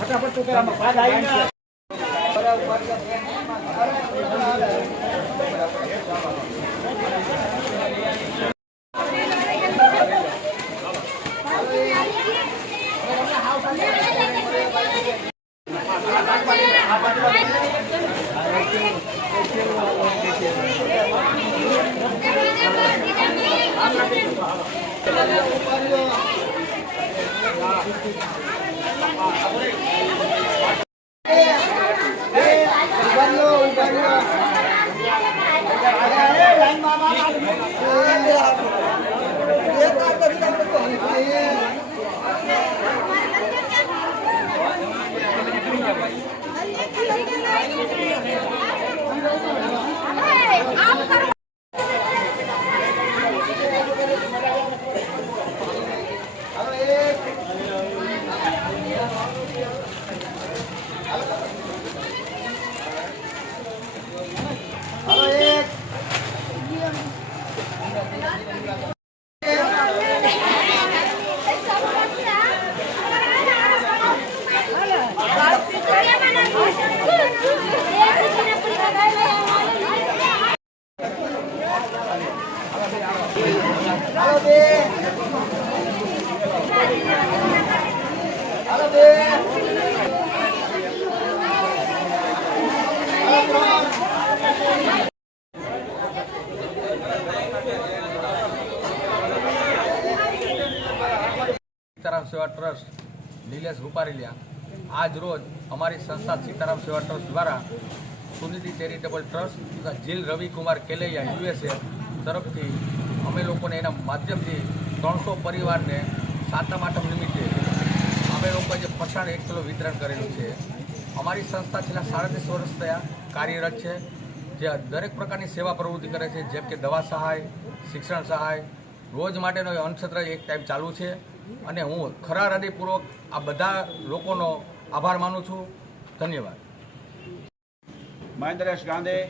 फटाफट तो करा बाद आई ना सीताराम सेवा ट्रस्ट नीलेश रूपारेलिया आज रोज हमारी संस्था सीताराम सेवा ट्रस्ट द्वारा सुनिधि चेरिटेबल ट्रस्ट तथा जिल रवि कुमार केलैया USA तरफथी अमे लोकोने एना माध्यमथी 300 परिवारने सातम आठम निमित्ते अमे लोकोए जे फरसाण 1 किलो वितरण करेलुं छे। अमारी संस्था छेल्ला 37 वर्ष थया कार्यरत छे, જે દરેક પ્રકારની સેવા પ્રવૃત્તિ કરે છે, જેમ કે દવા સહાય, શિક્ષણ સહાય, રોજ માટેનો અન્નક્ષેત્ર એક ટાઈમ ચાલુ છે. અને હું ખરા હૃદયપૂર્વક આ બધા લોકોનો આભાર માનું છું. ધન્યવાદ. મહેન્દ્રેશ ગાંધી,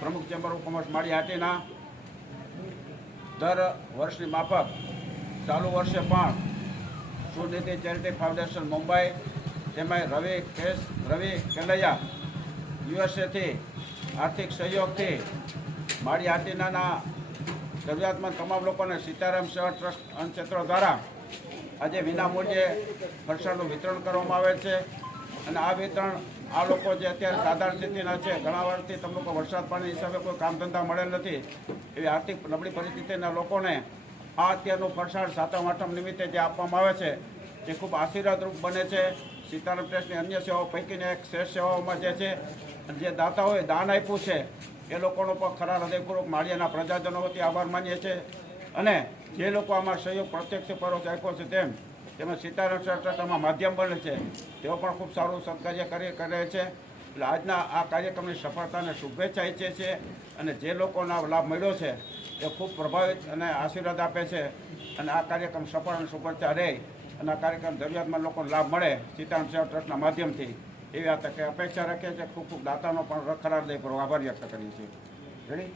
પ્રમુખ ચેમ્બર ઓફ કોમર્સ માળી હાટીના. દર વર્ષની માફક ચાલુ વર્ષે પણ સુનિધિ ચેરિટી ફાઉન્ડેશન મુંબઈ, તેમાં રવિ કેલૈયા યુએસએથી આર્થિક સહયોગથી માળી હાટીનાના જરૂરિયાતમંદ તમામ લોકોને સીતારામ સેવા ટ્રસ્ટ અન્નક્ષેત્ર દ્વારા આજે વિનામૂલ્યે ફરસાણનું વિતરણ કરવામાં આવે છે. અને આ વિતરણ આ લોકો જે અત્યારે સાધારણ સ્થિતિના છે, ઘણા વર્ષથી તમે લોકો વરસાદ પાણી હિસાબે કોઈ કામ ધંધા મળેલ નથી, એવી આર્થિક નબળી પરિસ્થિતિના લોકોને આ અત્યારનું ફરસાણ સાતમ આઠમ નિમિત્તે જે આપવામાં આવે છે તે ખૂબ આશીર્વાદરૂપ બને છે. સીતારામ ટ્રસ્ટની અન્ય સેવાઓ પૈકીની એક શ્રેષ્ઠ સેવાઓમાં જે છે, જે દાતાઓએ દાન આપ્યું છે એ લોકોનો પણ ખરા હૃદયપૂર્વક માળિયાના પ્રજાજનો વતી આભાર માનીએ છીએ. અને જે લોકો આમાં સહયોગ પ્રત્યક્ષ પરોક્ષ આપ્યો છે તેમાં સીતારામ ટ્રસ્ટ આમાં માધ્યમ બને છે, તેઓ પણ ખૂબ સારું સત્કાર્ય કરે છે. એટલે આજના આ કાર્યક્રમની સફળતાને શુભેચ્છા ઈચ્છે છે. અને જે લોકોનો લાભ મળ્યો છે એ ખૂબ પ્રભાવિત અને આશીર્વાદ આપે છે. અને આ કાર્યક્રમ સફળ અને શુભેચ્છા રહે અને આ કાર્યક્રમ જરૂરિયાતમંદ લોકોને લાભ મળે સીતારામ સેવા ટ્રસ્ટના માધ્યમથી, એવી આ તકે અપેક્ષા રાખીએ છીએ. ખૂબ ખૂબ દાતાનો પણ ખરા હૃદયપૂર્વક આભાર વ્યક્ત કરીએ છીએ. રેડી.